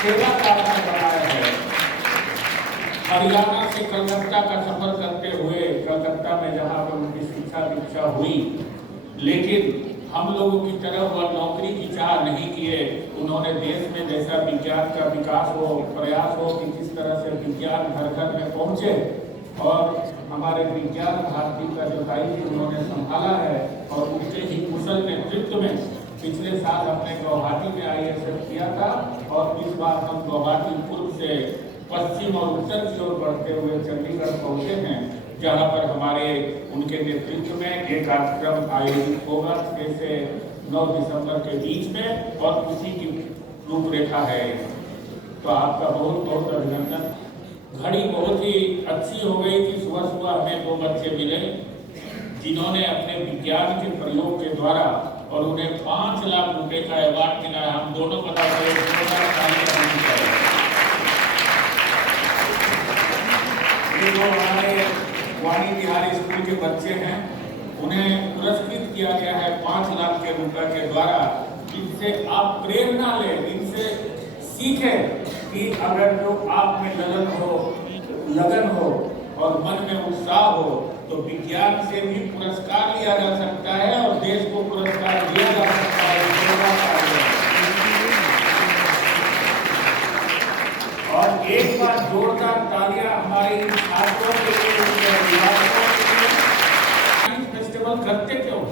सेवा का अवसर बनाया है। हरियाणा से कलकत्ता का सफर करते हुए कलकत्ता में जहाँ पर उनकी शिक्षा दीक्षा हुई, लेकिन हम लोगों की तरह वह नौकरी की चाह नहीं किए। उन्होंने देश में जैसा विज्ञान का विकास हो, प्रयास हो कि किस तरह से विज्ञान घर घर में पहुंचे, और हमारे विज्ञान भारती का जो दायित्व उन्होंने संभाला है, और उनके ही कुशल नेतृत्व में पिछले साल हमने गुवाहाटी में ISF किया था, और इस बार हम गुवाहाटी पूर्व से पश्चिम और उत्तर की ओर बढ़ते हुए चंडीगढ़ पहुंचे हैं, जहां पर हमारे उनके नेतृत्व में एक कार्यक्रम आयोजित होगा 6 से 9 दिसंबर के बीच में, और उसी की रूपरेखा है। तो आपका बहुत बहुत अभिनंदन। घड़ी बहुत ही अच्छी हो गई थी। सुबह सुबह हमें 2 बच्चे मिले जिन्होंने अपने विज्ञान के प्रयोग के द्वारा, और उन्हें 5 लाख रुपए का अवार्ड मिला है। हम दोनों बता ये जो हमारे वाणी बिहारी स्कूल के बच्चे हैं, उन्हें पुरस्कृत किया गया है 5 लाख के रुपए के द्वारा। इनसे आप प्रेरणा लें, इनसे सीखें कि अगर जो आप में लगन हो और मन में उत्साह हो, तो विज्ञान से भी पुरस्कार लिया जा सकता है और देश को पुरस्कार दिया जा सकता है। और एक बार जोरदार तालियां हमारे इन छात्रों के लिए। साइंस फेस्टिवल करते क्यों?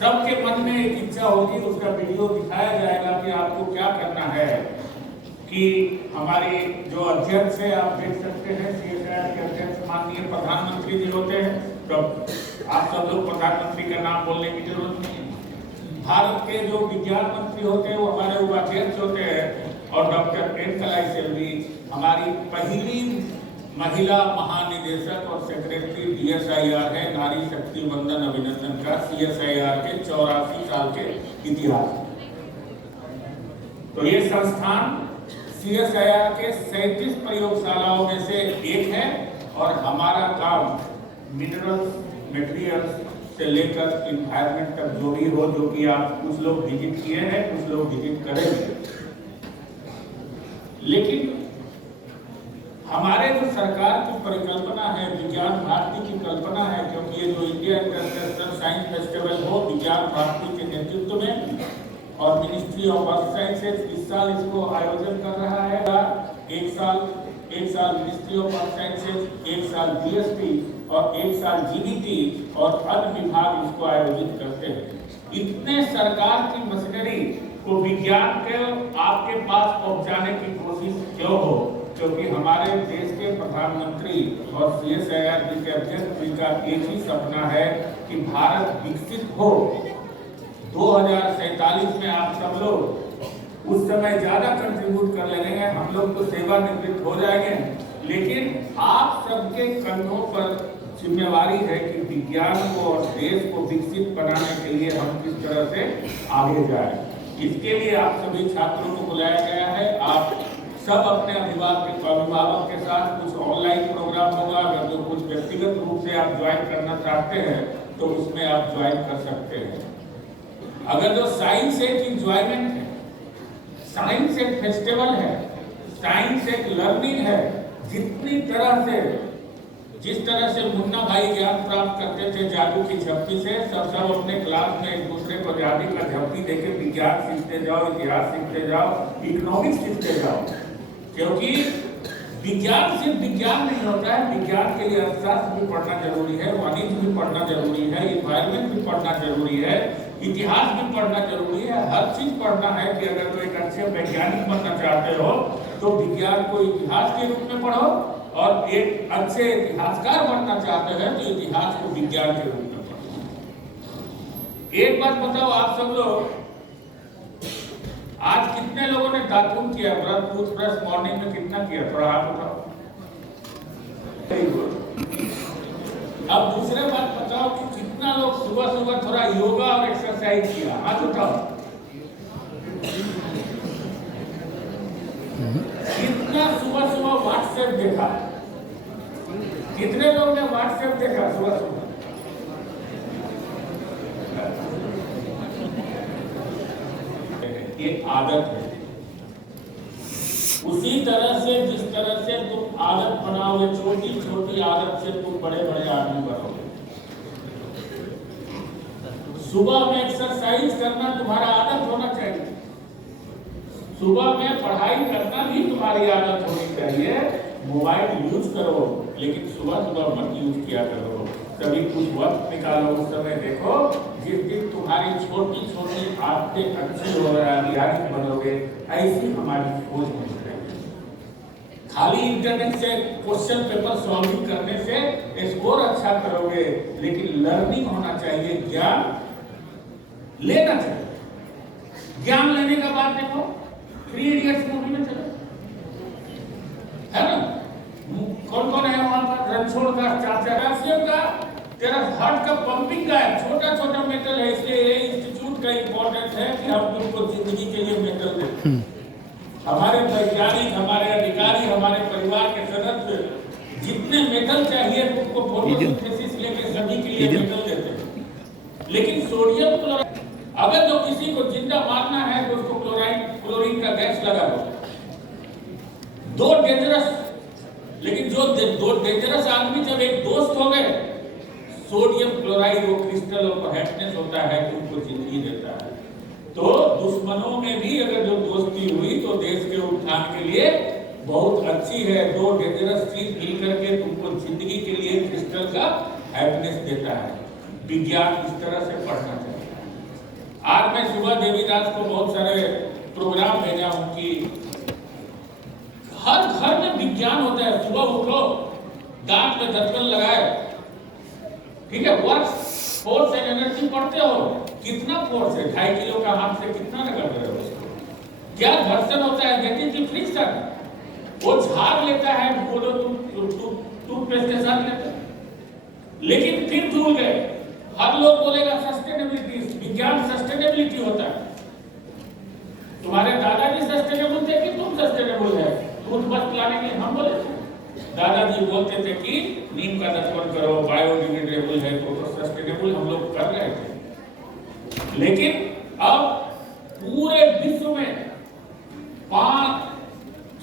सबके मन में एक इच्छा होगी, उसका वीडियो दिखाया जाएगा कि आपको क्या करना है। कि हमारे जो अध्यक्ष है, आप देख सकते हैं, CSIR के अध्यक्ष माननीय प्रधानमंत्री जी होते हैं। तो आप सब लोग प्रधानमंत्री का नाम बोलने की जरूरत नहीं है। भारत के जो विज्ञान मंत्री होते हैं वो हमारे उपाध्यक्ष होते हैं, और डॉक्टर एन कलाई सेल्वी हमारी पहली महिला महानिदेशक और सेक्रेटरी DSIR है। नारी शक्ति वंदन अभिनंदन का CSIR के 84 साल के इतिहास। तो ये संस्थान CSIR के 37 प्रयोगशालाओं में से एक है, और हमारा काम मिनरल्स, मटेरियल्स से लेकर इन्वायरमेंट तक जो भी हो, जो कि आप कुछ लोग विजिट किए हैं, कुछ लोग विजिट करेंगे। लेकिन हमारे जो सरकार की परिकल्पना है, विज्ञान भारती की कल्पना है, क्योंकि ये जो इंडिया इंटरनेशनल साइंस फेस्टिवल हो विज्ञान भारती के नेतृत्व में, और मिनिस्ट्री ऑफ अर्थ साइंसेज इस साल इसको आयोजन कर रहा है। एक साल मिनिस्ट्री ऑफ अर्थ साइंसेज, एक साल GST और एक साल GBT और अन्य विभाग इसको आयोजित करते हैं। इतने सरकार की मशीनरी को विज्ञान के आपके पास पहुंचाने की कोशिश क्यों हो? क्योंकि हमारे देश के प्रधानमंत्री और CSIR के अध्यक्ष जी का एक ही सपना है कि भारत विकसित हो। 2047 में आप सब लोग उस समय ज्यादा कंट्रीब्यूट कर लेंगे, हम लोग तो सेवानिवृत्त हो जाएंगे, लेकिन आप सबके कंधों पर जिम्मेवारी है कि विज्ञान को और देश को विकसित बनाने के लिए हम किस तरह से आगे जाएं। इसके लिए आप सभी छात्रों को बुलाया गया है। आप सब अपने अभिभावक के साथ कुछ ऑनलाइन प्रोग्राम होगा, अगर जो कुछ व्यक्तिगत रूप से आप ज्वाइन करना चाहते हैं तो उसमें आप ज्वाइन कर सकते हैं। अगर जो साइंस एक इंजॉयमेंट है, साइंस एक फेस्टिवल है, साइंस एक लर्निंग है, जिस तरह से मुन्ना भाई ज्ञान प्राप्त करते थे जादू की झप्पी से, सब अपने क्लास में एक दूसरे को जादू का झप्पी देके विज्ञान सीखते जाओ, इतिहास सीखते जाओ, इकोनॉमिक्स सीखते जाओ। क्योंकि विज्ञान सिर्फ विज्ञान नहीं होता है, विज्ञान के लिए अर्थशास्त्र भी पढ़ना जरूरी है, वाणिज्य भी पढ़ना जरूरी है, इन्वायरमेंट भी पढ़ना जरूरी है, इतिहास भी पढ़ना जरूरी है। हर चीज पढ़ना है कि अगर तो एक अच्छे वैज्ञानिक बनना चाहते हो तो विज्ञान को इतिहास के रूप में पढ़ो, और एक अच्छे इतिहासकार बनना चाहते हैं तो इतिहास को विज्ञान के रूप में पढ़ो। एक बात बताओ आप सब लोग, आज कितने लोगों ने दातून किया? ब्रश टूथब्रश मॉर्निंग में कितना किया? थोड़ा हाथ उठाओ। अब दूसरे बात बताओ कि कितना लोग सुबह सुबह थोड़ा योगा और एक्सरसाइज किया? हाथ उठाओ। कितना सुबह सुबह व्हाट्सएप देखा? कितने लोग ने व्हाट्सएप देखा सुबह सुबह? ये आदत है। उसी तरह से जिस तरह से तुम आदत बनाओगे, छोटी छोटी आदत से तुम बड़े बड़े आदमी बनोगे। सुबह में एक्सरसाइज करना तुम्हारा आदत होना चाहिए, सुबह में पढ़ाई करना भी तुम्हारी आदत होनी चाहिए। मोबाइल यूज करो, लेकिन सुबह सुबह मत यूज किया करो। कभी कुछ वक्त निकालो, उस समय देखो, जिस दिन तुम्हारी छोटी छोटी आदतें अच्छी हो रही बनोगे, ऐसी हमारी सोच होनी चाहिए। खाली इंटरनेट से क्वेश्चन पेपर सॉल्विंग करने से स्कोर अच्छा करोगे, लेकिन लर्निंग होना चाहिए, ज्ञान लेना चाहिए। ज्ञान लेने का बात देखो, 3 इडियट्स मूवी में चलो, है ना? कौन कौन है वहां पर? रणछोड़ का चाचा, कैल्शियम का, तेरा हार्ट का पंपिंग का है, छोटा छोटा मेटल है। इसलिए ये इंस्टीट्यूट का इंपॉर्टेंट है कि हम तुमको जिंदगी के लिए मेटल देते। हमारे वैज्ञानिक, हमारे अधिकारी, हमारे परिवार के सदस्य जितने मेटल चाहिए तुमको फोटोसिंथेसिस लेके सभी के लिए मेटल देते हैं। लेकिन सोडियम क्लोराइड, अगर जो किसी को जिंदा मारना है तो उसको क्लोरीन का गैस लगा दो। दो डेंजरस, लेकिन जो दो डेंजरस आदमी जब एक दोस्त हो गए, सोडियम क्लोराइड वो क्रिस्टल और हैप्पीनेस होता है, तुमको जिंदगी देता है। तो दुश्मनों में भी अगर जो दोस्ती हुई तो देश के उत्थान के लिए बहुत अच्छी है। दो डेंजरस चीज मिल करके तुमको जिंदगी के लिए क्रिस्टल का हैप्पीनेस देता है। विज्ञान इस तरह से पढ़ना चाहिए। आज मैं सुबह देवीदास को बहुत सारे प्रोग्राम भेजा हूं कि हर घर में विज्ञान होता है। सुबह उठो, दांत में ढक्कन लगाए, ठीक है, वर्क फोर्स एंड एनर्जी पढ़ते हो, कितना फोर्स है? 2.5 किलो का हाथ से कितना रगड़ रहे हो उसको? क्या घर्षण होता है? That is the friction. वो झाड़ लेता है, बोलो तुम टूथपेस्ट के साथ लेते, लेकिन फिर भूल गए। हर लोग बोलेगा सस्टेनेबिलिटी, विज्ञान सस्टेनेबिलिटी होता है। तुम्हारे दादाजी सस्टेनेबल थे कि तुम सस्टेनेबल है? टूथपेस्ट लाने के हम बोले थे? दादाजी बोलते थे कि नीम का दफन करो, बायोडिग्रेडेबल है, तो सस्टेनेबल हम लोग कर रहे थे। लेकिन अब पूरे विश्व में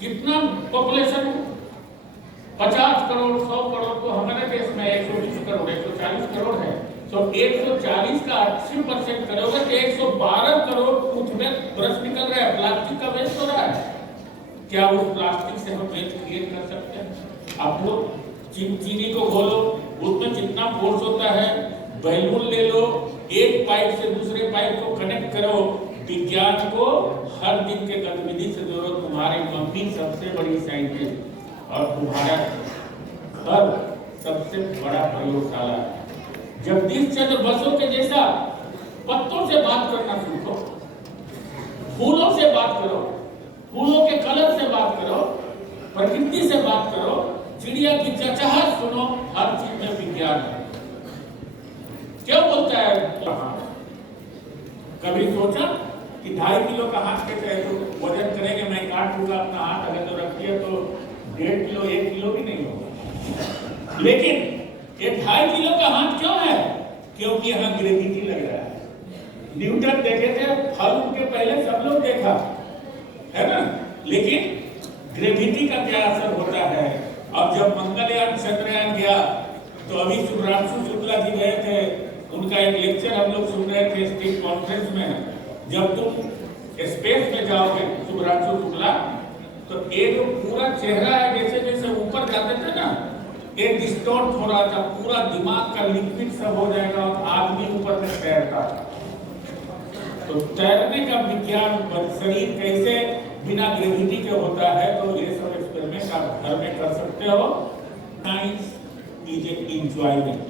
कितना पॉपुलेशन, 50 करोड़, 100 करोड़, तो हमारे देश में 120 करोड़, 140 करोड़ है। तो 140 का 80% करोगे तो 112 करोड़ टूथपेस्ट ब्रश निकल रहा है, प्लास्टिक का वेस्ट हो रहा है। क्या उस प्लास्टिक से हम वेस्ट क्रिएट कर सकते हैं? आप लोग चीनी को घोलो, उसमें जितना फोर्स होता है, बैलून ले लो, एक पाइप से दूसरे पाइप को कनेक्ट करो। विज्ञान को हर दिन के गतिविधि से जोड़ो। तुम्हारी मम्मी सबसे बड़ी साइंटिस्ट और तुम्हारा घर सबसे बड़ा प्रयोगशाला है। जगदीश चंद्र बसु के जैसा पत्तों से बात करना सीखो, फूलों से बात करो, फूलों के कलर से बात करो, प्रकृति से बात करो, चिड़िया की चहचहाहट सुनो। हर चीज में विज्ञान है। क्या बोलता है? कभी सोचा कि 2.5 किलो का हाथ कैसे है? तो वजन करेंगे, मैं काट दूंगा अपना हाथ, अगर तो रखिए तो 1.5 किलो 1 किलो भी नहीं होगा। लेकिन ये 2.5 किलो का हाथ क्यों है? क्योंकि यहाँ ग्रेविटी लग रहा है। न्यूटन देखे थे, फल के पहले सब लोग देखा है ना, लेकिन ग्रेविटी का क्या असर होता है। अब जब मंगलयान चंद्रयान गया तो अभी शुभ्रांशु शुक्ला जी गए थे, उनका एक लेक्चर हम लोग सुन रहे थे स्टेट कॉन्फ्रेंस में। जब तुम स्पेस में जाओगे शुभ्रांशु शुक्ला, तो एक पूरा चेहरा है जैसे जैसे ऊपर जाते थे ना, एक डिस्टॉर्ट हो रहा था, पूरा दिमाग का लिक्विड सब हो जाएगा और आदमी ऊपर में तैरता था। तो तैरने का विज्ञान, शरीर कैसे बिना ग्रेविटी के होता है, तो ये सब एक्सपेरिमेंट आप घर में कर सकते हो। Science is a enjoyment,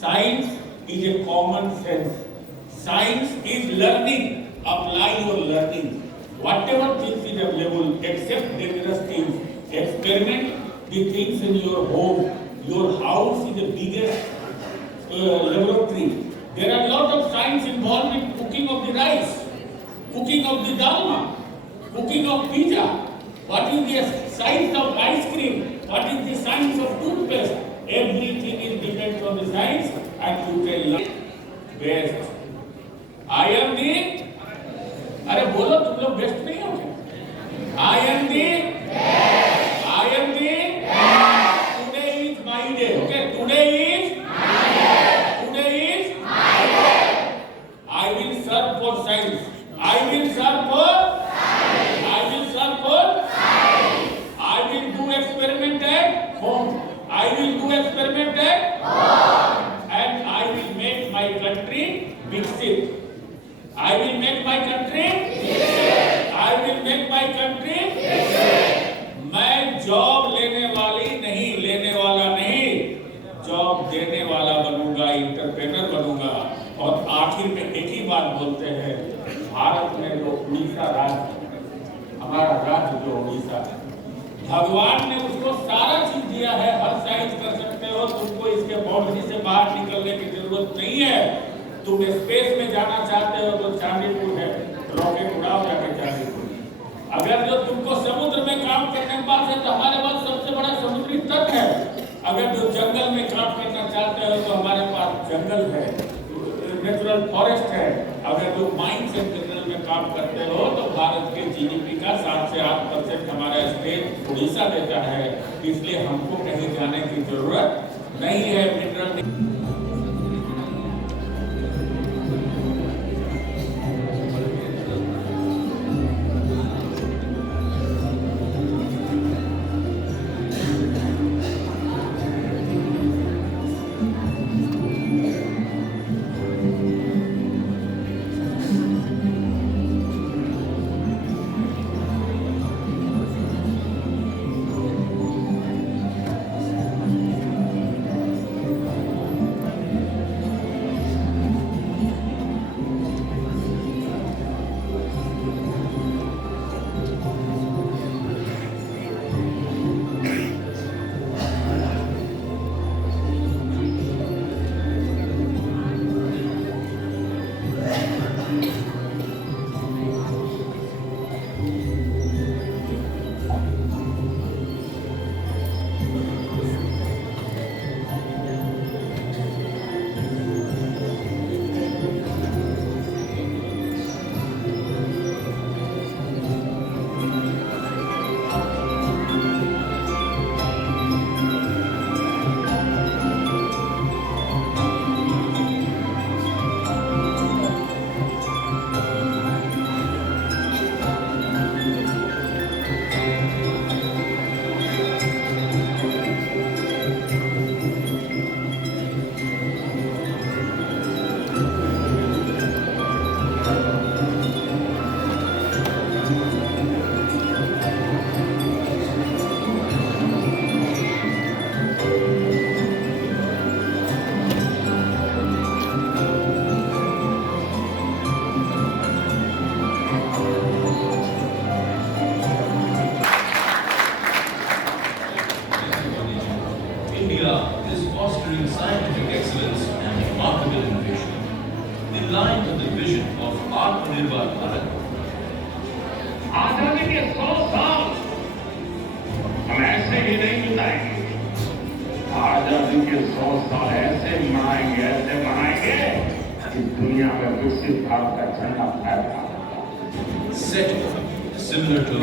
science is a common sense, science is learning, apply your learning, whatever things is available except dangerous things, experiment the things in your home. Your house is the biggest laboratory. There are a lot of science involved in cooking of the rice, cooking of the dalma, cooking of pizza. What is the science of ice cream? What is the science of toothpaste? Everything is depends on the science, and you can learn best. I am the, अरे बोलो तुम लोग best नहीं हो क्या? I am the protect my country? मैं job लेने वाला नहीं, जॉब देने वाला बनूंगा, इंटरप्रेनर बनूंगा। और आखिर में एक ही बात बोलते हैं, भारत में जो उड़ीसा राज्य, हमारा राज्य जो उड़ीसा है, भगवान ने उसको सारा चीज दिया है, हर साइज कर सकते हो, तुमको इसके बाउंड्री से बाहर निकलने की जरूरत नहीं है। तुम स्पेस में जाना चाहते हो तो चांदीपुर है, रॉकेट उड़ाओ जाके चांदीपुर। अगर जो तुमको समुद्र में काम करने की बात है तो हमारे पास सबसे बड़ा समुद्री तट है। अगर जो जंगल में काम करना चाहते हो तो हमारे पास जंगल है, नेचुरल फॉरेस्ट है। अगर जो माइंस एंड मिनरल में काम करते हो तो भारत के जीडीपी का 7 से 8% हमारा स्टेट उड़ीसा देता है, इसलिए हमको कहीं जाने की जरूरत नहीं है। Mineral India is fostering scientific excellence and remarkable innovation in line with the vision of Atmanirbhar Bharat. आजादी के 100 साल हम ऐसे ही नहीं बिताएंगे। आजादी के 100 साल ऐसे मनाएंगे कि दुनिया में विकसित भारत का झंडा फहराएगा। Set similar to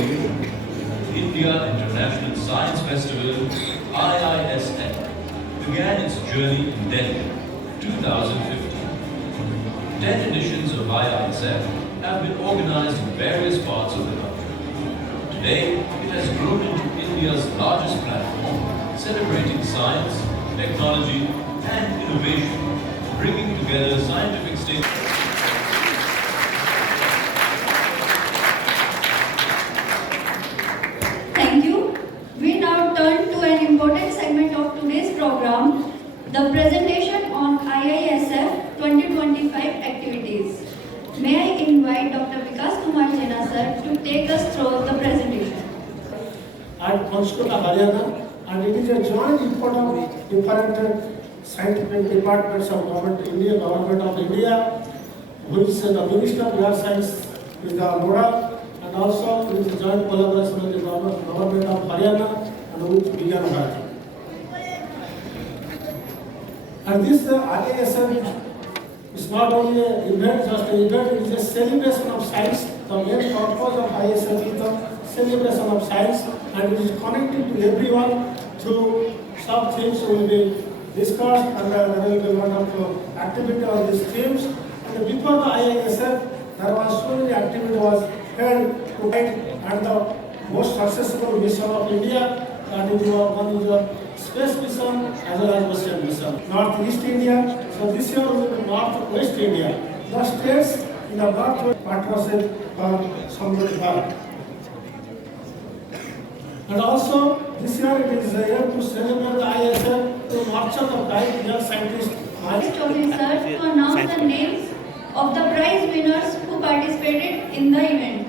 India International Science Festival (IISF) began its journey in Delhi 2015. 10 editions of IISF have been organized in various parts of the country. Today, it has grown into India's largest platform, celebrating science, technology, and innovation, bringing together scientific stakeholders. Thank you. We now turn to an important segment of today's program, the presentation on IISF 2025 activities. May I invite Dr. Vikas Kumar Jena sir to take us through the presentation. At Panchkula, Haryana, and it is a joint effort of different scientific departments of Government of India, which the Minister of Earth Science is the nodal, and also it is a joint collaboration with the Government of Haryana and with Vigyan Bharati. And this IISF is not only an event, just an event, it is a celebration of science. The main purpose of IISF is the celebration of science, and it is connected to everyone through some things will be discussed, and there will be one of activity on these themes. And before the IISF, there was so many activity was held to guide, and the most successful mission of India, that is one is your space mission as well as Ocean mission. Northeast India, so this year will be Northwest India. The states in the northwest partnership for Samruddhi Bharat. And also, this year it is here to celebrate the ISF to nurture the bright young scientists. Officer to announce the names of the prize winners who participated in the event.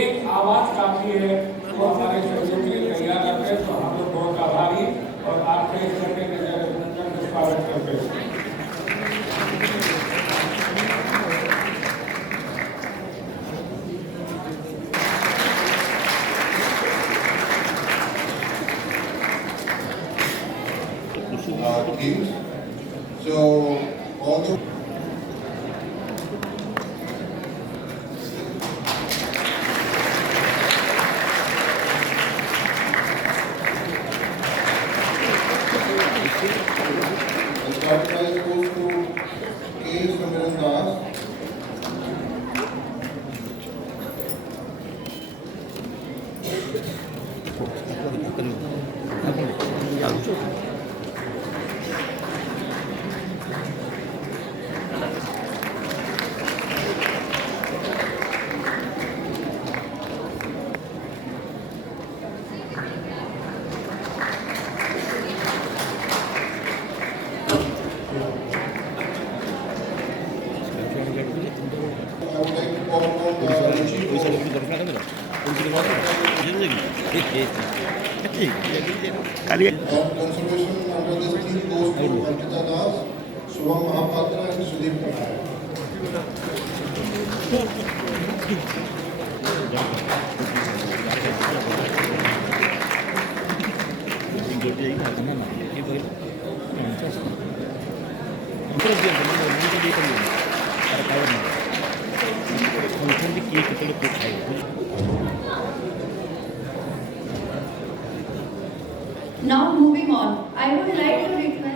एक आवाज काफी है तो हमारे सहयोगी तैयार रखते हैं, तो हम लोग बहुत आभारी और आपके इस करने के लिए अभिनंदन का स्वागत करते हैं। Teams. So all the start prize goes to K. Samiran Das. I would like to call upon Rishi and conservation under this theme goes to Ankita Das, Shubham Mahapatra and Sudeep Kumar. Now moving on, I would like to request